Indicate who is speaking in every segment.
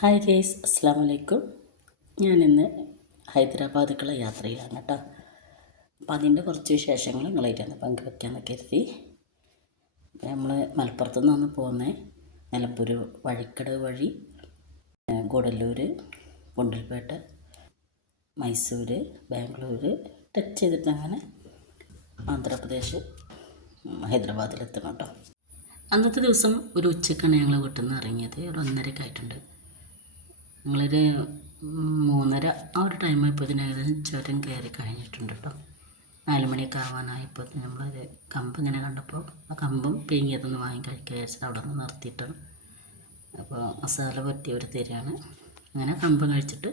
Speaker 1: Hi guys അസ്സാം വലൈക്കും ഇന്ന് ഹൈദരാബാദിലേക്കുള്ള യാത്രയിലാണ് കേട്ടോ. അപ്പം അതിന്റെ കുറച്ച് വിശേഷങ്ങൾ നിങ്ങളായിട്ടാണ് പങ്കുവെക്കാമെന്ന് കരുതി. നമ്മൾ മലപ്പുറത്ത് നിന്നാണ് പോകുന്നത് നിലമ്പൂർ വഴിക്കടവ് വഴി ഗൂഡല്ലൂർ ഗുണ്ടൽപേട്ട മൈസൂർ ബാംഗ്ലൂർ ടച്ച് ചെയ്തിട്ട് അങ്ങനെ ആന്ധ്രാപ്രദേശ് ഹൈദരാബാദിലെത്തണം കേട്ടോ. അന്നത്തെ ദിവസം ഒരു ഉച്ചക്കാണ് ഞങ്ങൾ വീട്ടിൽ നിന്ന് ഇറങ്ങിയത്. ഒരു ഒന്നരയൊക്കെ ആയിട്ടുണ്ട് ഞങ്ങളൊരു മൂന്നര ആ ഒരു ടൈമായപ്പോഴത്തേന് ഏകദേശം ചുരം കയറി കഴിഞ്ഞിട്ടുണ്ട് കേട്ടോ നാല് മണിയൊക്കെ ആവാനായപ്പോൾ നമ്മളൊരു കമ്പ് ഇങ്ങനെ കണ്ടപ്പോൾ ആ കമ്പും പിഴിഞ്ഞതൊന്ന് വാങ്ങി കഴിക്കാൻ അവിടെ നിന്ന് നിർത്തിയിട്ടാണ്. അപ്പോൾ മസാല പറ്റിയ ഒരു തിരയാണ്. അങ്ങനെ കമ്പ് കഴിച്ചിട്ട്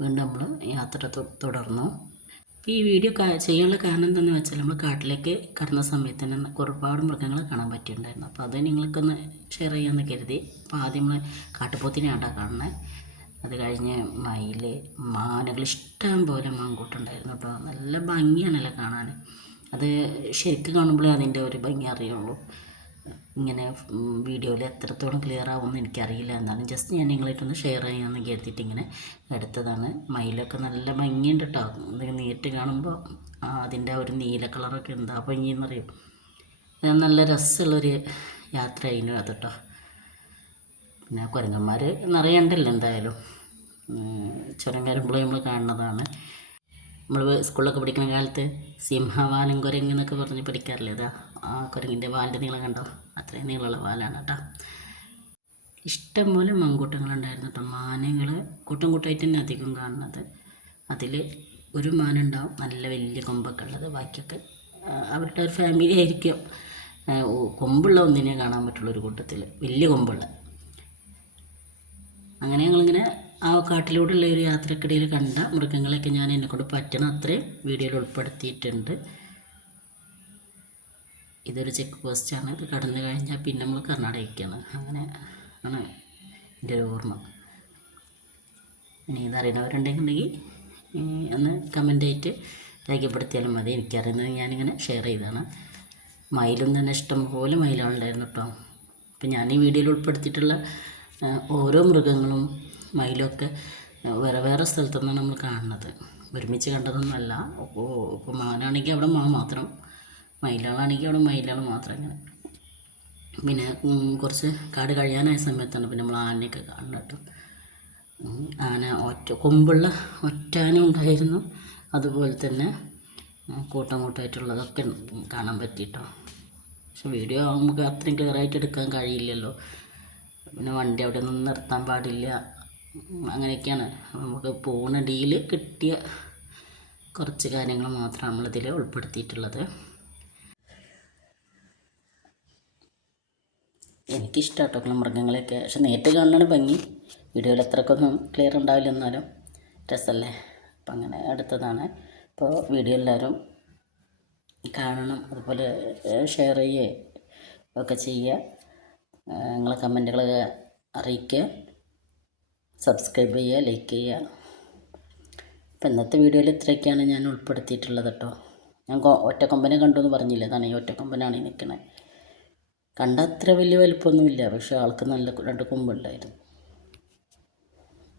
Speaker 1: വീണ്ടും നമ്മൾ യാത്ര തുടർന്നു. ഈ വീഡിയോ ചെയ്യാനുള്ള കാരണം എന്താണെന്ന് വെച്ചാൽ നമ്മൾ കാട്ടിലേക്ക് കടന്ന സമയത്ത് തന്നെ ഒരുപാട് മൃഗങ്ങളെ കാണാൻ പറ്റിയിട്ടുണ്ടായിരുന്നു. അപ്പോൾ അത് നിങ്ങൾക്കൊന്ന് ഷെയർ ചെയ്യാമെന്ന് കരുതി. അപ്പോൾ ആദ്യം നമ്മൾ കാട്ടുപോത്തിനെയാണ് കാണുന്നത് അത് കഴിഞ്ഞ് മയിൽ മാനകൾ ഇഷ്ടം പോലെ മാങ്കൂട്ടുണ്ടായിരുന്നു കേട്ടോ നല്ല ഭംഗിയാണല്ലോ കാണാൻ അത് ശരിക്കും കാണുമ്പോഴേ അതിന്റെ ഒരു ഭംഗി അറിയുള്ളൂ. ഇങ്ങനെ വീഡിയോയിൽ എത്രത്തോളം ക്ലിയർ ആവുമെന്ന് എനിക്കറിയില്ല. എന്നാലും ജസ്റ്റ് ഞാൻ നിങ്ങളായിട്ടൊന്ന് ഷെയർ ചെയ്യാമെന്ന് കരുതിയിട്ട് ഇങ്ങനെ എടുത്തതാണ്. മയിലൊക്കെ നല്ല ഭംഗിയുണ്ട് കേട്ടോ നീറ്റ് കാണുമ്പോൾ അതിന്റെ ഒരു നീല കളറൊക്കെ എന്താ ഭംഗിയെന്നറിയും. നല്ല രസമുള്ളൊരു യാത്ര അത് കേട്ടോ പിന്നെ കുരങ്ങന്മാർ നിറയണ്ടല്ലോ എന്തായാലും. ഉം, ചുരം കയറുമ്പോൾ നമ്മൾ കാണുന്നതാണ്. നമ്മൾ സ്കൂളിലൊക്കെ പഠിക്കുന്ന കാലത്ത് സിംഹവാലം കുരങ്ങ് എന്നൊക്കെ പറഞ്ഞ് പഠിക്കാറില്ലേ? ഇതാ ആ കുരങ്ങിന്റെ വാലിന്റെ നീളം കണ്ടോ? അത്രയും നീളമുള്ള വാലാണ് കേട്ടോ. ഇഷ്ടംപോലെ മങ്കൂട്ടങ്ങളുണ്ടായിരുന്നു കേട്ടോ. മാനങ്ങൾ കൂട്ടം കൂട്ടമായിട്ട് തന്നെ അധികം കാണുന്നത്. അതിൽ ഒരു മാനുണ്ടാവും. നല്ല വലിയ കൊമ്പൊക്കെ ഉള്ളത്. ബാക്കിയൊക്കെ അവരുടെ ഒരു ഫാമിലി ആയിരിക്കും. കൊമ്പുള്ള ഒന്നിനെ കാണാൻ പറ്റുള്ളൂ ഒരു കൂട്ടത്തിൽ വലിയ കൊമ്പുള്ള. അങ്ങനെ ഞങ്ങളിങ്ങനെ കാട്ടിലൂടെയുള്ള ഒരു യാത്രക്കിടയിൽ കണ്ട മൃഗങ്ങളെയൊക്കെ ഞാൻ എന്നെക്കൊണ്ട് പറ്റണ അത്രയും വീഡിയോയിൽ ഉൾപ്പെടുത്തിയിട്ടുണ്ട്. ഇതൊരു ചെക്ക് പോസ്റ്റാണ് ഇത് കടന്നു കഴിഞ്ഞാൽ പിന്നെ നമ്മൾ കർണാടകയ്ക്കാണ്. അങ്ങനെ ആണ് എന്റെ ഒരു ഓർമ്മ. ഇനി ഇതറിയണവരുണ്ടെങ്കിൽ ഒന്ന് കമന്റ് ആയിട്ട് രേഖപ്പെടുത്തിയാലും മതി. എനിക്കറിയുന്നത് ഞാനിങ്ങനെ ഷെയർ ചെയ്തതാണ്. മയിലും തന്നെ ഇഷ്ടം പോലെ മയിലുണ്ടായിരുന്നു കേട്ടോ. അപ്പം ഞാൻ ഈ വീഡിയോയിൽ ഉൾപ്പെടുത്തിയിട്ടുള്ള ഓരോ മൃഗങ്ങളും മയിലൊക്കെ വേറെ വേറെ സ്ഥലത്തു നിന്നാണ് നമ്മൾ കാണുന്നത്. ഒരുമിച്ച് കണ്ടതൊന്നുമല്ല അപ്പോൾ ഇപ്പോൾ മാനാണെങ്കിൽ അവിടെ മാ മാത്രം. മയിലുകളാണെങ്കിൽ അവിടെ മയിലുകൾ മാത്രം അങ്ങനെ പിന്നെ കുറച്ച് കാട് കഴിയാനായ സമയത്താണ് പിന്നെ നമ്മൾ ആനയൊക്കെ കാണുന്നത്. ആന ഒറ്റ കൊമ്പുള്ള ഒറ്റ ആന ഉണ്ടായിരുന്നു. അതുപോലെ തന്നെ കൂട്ടം കൂട്ടമായിട്ടുള്ളതൊക്കെ കാണാൻ പറ്റിയിട്ടോ. പക്ഷെ വീഡിയോ നമുക്ക് അത്രയും ക്ലിയറായിട്ട് എടുക്കാൻ കഴിയില്ലല്ലോ. പിന്നെ വണ്ടി അവിടെ നിന്ന് നിർത്താൻ പാടില്ല. അങ്ങനെയൊക്കെയാണ്. നമുക്ക് പോണ ഡീൽ കിട്ടിയ കുറച്ച് കാര്യങ്ങൾ മാത്രമാണ് നമ്മളിതിൽ ഉൾപ്പെടുത്തിയിട്ടുള്ളത്. എനിക്കിഷ്ടം കേട്ടോ മൃഗങ്ങളെയൊക്കെ. പക്ഷെ നേരിട്ട് കാണുന്നതാണ് ഭംഗി. വീഡിയോയിൽ അത്രക്കൊന്നും ക്ലിയർ ഉണ്ടാവില്ല എന്നാലും. രസമല്ലേ അപ്പം അങ്ങനെ അടുത്തതാണ്. അപ്പോൾ വീഡിയോ എല്ലാവരും കാണണം. അതുപോലെ ഷെയർ ചെയ്യുക ഒക്കെ ചെയ്യുക. നിങ്ങളെ കമന്റുകൾ അറിയിക്കുക. സബ്സ്ക്രൈബ് ചെയ്യുക ലൈക്ക് ചെയ്യുക. അപ്പം ഇന്നത്തെ വീഡിയോയിൽ ഇത്രയൊക്കെയാണ് ഞാൻ ഉൾപ്പെടുത്തിയിട്ടുള്ളത് കേട്ടോ. ഞാൻ ഒറ്റ ഒറ്റക്കൊമ്പനെ കണ്ടു എന്ന് പറഞ്ഞില്ല? അതാണ് ഈ ഒറ്റക്കൊമ്പനാണ് ഈ നിൽക്കുന്നത് കണ്ട അത്ര വലിയ വലിപ്പമൊന്നുമില്ല. പക്ഷേ ആൾക്ക് നല്ല രണ്ട് കൊമ്പുണ്ടായിരുന്നു.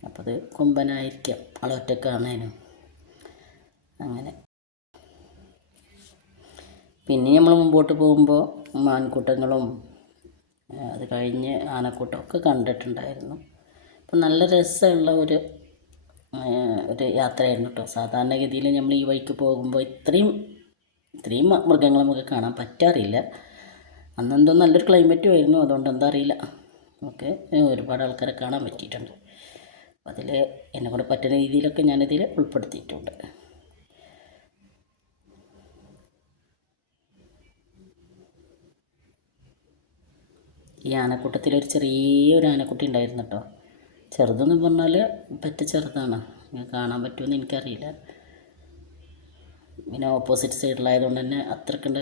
Speaker 1: അപ്പോൾ അത് കൊമ്പനായിരിക്കാം. ആളൊറ്റക്കാണേനും അങ്ങനെ. പിന്നെ നമ്മൾ മുമ്പോട്ട് പോകുമ്പോൾ മാൻകൂട്ടങ്ങളും അത് കഴിഞ്ഞ് ആനക്കൂട്ടമൊക്കെ കണ്ടിട്ടുണ്ടായിരുന്നു. അപ്പം നല്ല രസമുള്ള ഒരു ഒരു യാത്രയായിരുന്നു കേട്ടോ സാധാരണഗതിയിൽ നമ്മൾ ഈ വഴിക്ക് പോകുമ്പോൾ ഇത്രയും ഇത്രയും മൃഗങ്ങൾ നമുക്ക് കാണാൻ പറ്റാറില്ല. അന്നെന്തോ നല്ലൊരു ക്ലൈമറ്റും ആയിരുന്നു. അതുകൊണ്ട് എന്താ അറിയില്ല. നമുക്ക് ഒരുപാട് ആൾക്കാരെ കാണാൻ പറ്റിയിട്ടുണ്ട്. അപ്പം അതിൽ എന്നെ കൊണ്ട് പറ്റുന്ന രീതിയിലൊക്കെ ഞാനിതിൽ ഉൾപ്പെടുത്തിയിട്ടുണ്ട്. ഈ ആനക്കൂട്ടത്തിൽ ഒരു ചെറിയൊരു ആനക്കുട്ടി ഉണ്ടായിരുന്നു കേട്ടോ ചെറുതെന്ന് പറഞ്ഞാൽ പറ്റ ചെറുതാണ്. കാണാൻ പറ്റുമെന്ന് എനിക്കറിയില്ല. പിന്നെ ഓപ്പോസിറ്റ് സൈഡിലായതുകൊണ്ട് തന്നെ അത്രക്കണ്ട്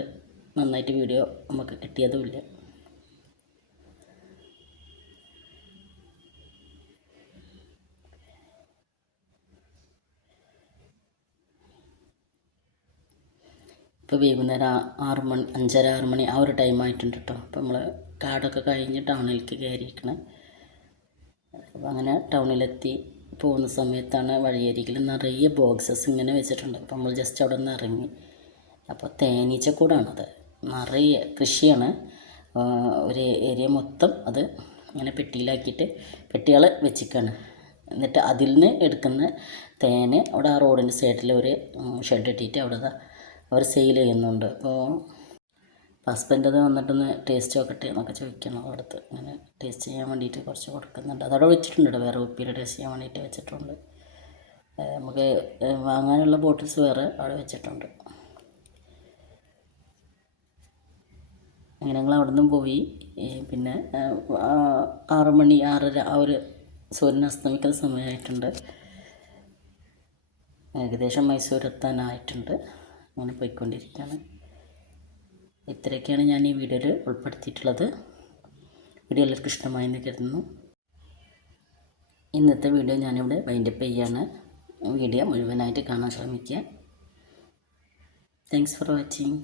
Speaker 1: നന്നായിട്ട് വീഡിയോ നമുക്ക് കിട്ടിയതുമില്ല. ഇപ്പോൾ വൈകുന്നേരം ആറ് മണി അഞ്ചര ആറ് മണി ആ ഒരു ടൈം ആയിട്ടുണ്ട് കേട്ടോ അപ്പോൾ നമ്മൾ കാടൊക്കെ കഴിഞ്ഞ് ടൗണിലേക്ക് കയറിയിരിക്കണേ. അപ്പോൾ അങ്ങനെ ടൗണിലെത്തി പോകുന്ന സമയത്താണ് വഴിയരികിൽ നിറയെ ബോക്സസ് ഇങ്ങനെ വെച്ചിട്ടുണ്ട്. അപ്പോൾ നമ്മൾ ജസ്റ്റ് അവിടെ നിന്ന് ഇറങ്ങി. അപ്പോൾ തേനീച്ചക്കൂടാണത്. നിറയെ കൃഷിയാണ്. ഒരു ഏരിയ മൊത്തം അത് ഇങ്ങനെ പെട്ടിയിലാക്കിയിട്ട് പെട്ടികൾ വെച്ചിക്കാണ്. എന്നിട്ട് അതിൽ നിന്ന് എടുക്കുന്ന തേന് അവിടെ ആ റോഡിന്റെ സൈഡിൽ ഒരു ഷെഡ് ഇട്ടിട്ട് അവിടെ അവർ സെയിൽ ചെയ്യുന്നുണ്ട്. അപ്പോൾ ഹസ്ബൻഡ് അത് വന്നിട്ടൊന്ന് ടേസ്റ്റ് നോക്കട്ടെ എന്നൊക്കെ ചോദിക്കണം അവിടുത്തെ അങ്ങനെ ടേസ്റ്റ് ചെയ്യാൻ വേണ്ടിയിട്ട് കുറച്ച് കൊടുക്കുന്നുണ്ട്. അതവിടെ വെച്ചിട്ടുണ്ട് വേറെ കുപ്പിയിൽ ടേസ്റ്റ് ചെയ്യാൻ വേണ്ടിയിട്ട് വെച്ചിട്ടുണ്ട്. നമുക്ക് വാങ്ങാനുള്ള ബോട്ടിൽസ് വേറെ അവിടെ വെച്ചിട്ടുണ്ട്. അങ്ങനെ ഞങ്ങൾ അവിടെ നിന്നും പോയി പിന്നെ ആറ് മണി ആറര ആ ഒരു സൂര്യൻ അസ്തമിക്കുന്ന സമയമായിട്ടുണ്ട്. ഏകദേശം മൈസൂർ എത്താനായിട്ടുണ്ട്. അങ്ങനെ പോയിക്കൊണ്ടിരിക്കുകയാണ്. ഇത്രയൊക്കെയാണ് ഞാൻ ഈ വീഡിയോയിൽ ഉൾപ്പെടുത്തിയിട്ടുള്ളത്. വീഡിയോ എല്ലാവർക്കും ഇഷ്ടമായെന്ന് കരുതുന്നു. ഇന്നത്തെ വീഡിയോ ഞാനിവിടെ വൈൻഡപ്പ് ചെയ്യാണ്. വീഡിയോ മുഴുവനായിട്ട് കാണാൻ ശ്രമിക്കുക. Thanks for watching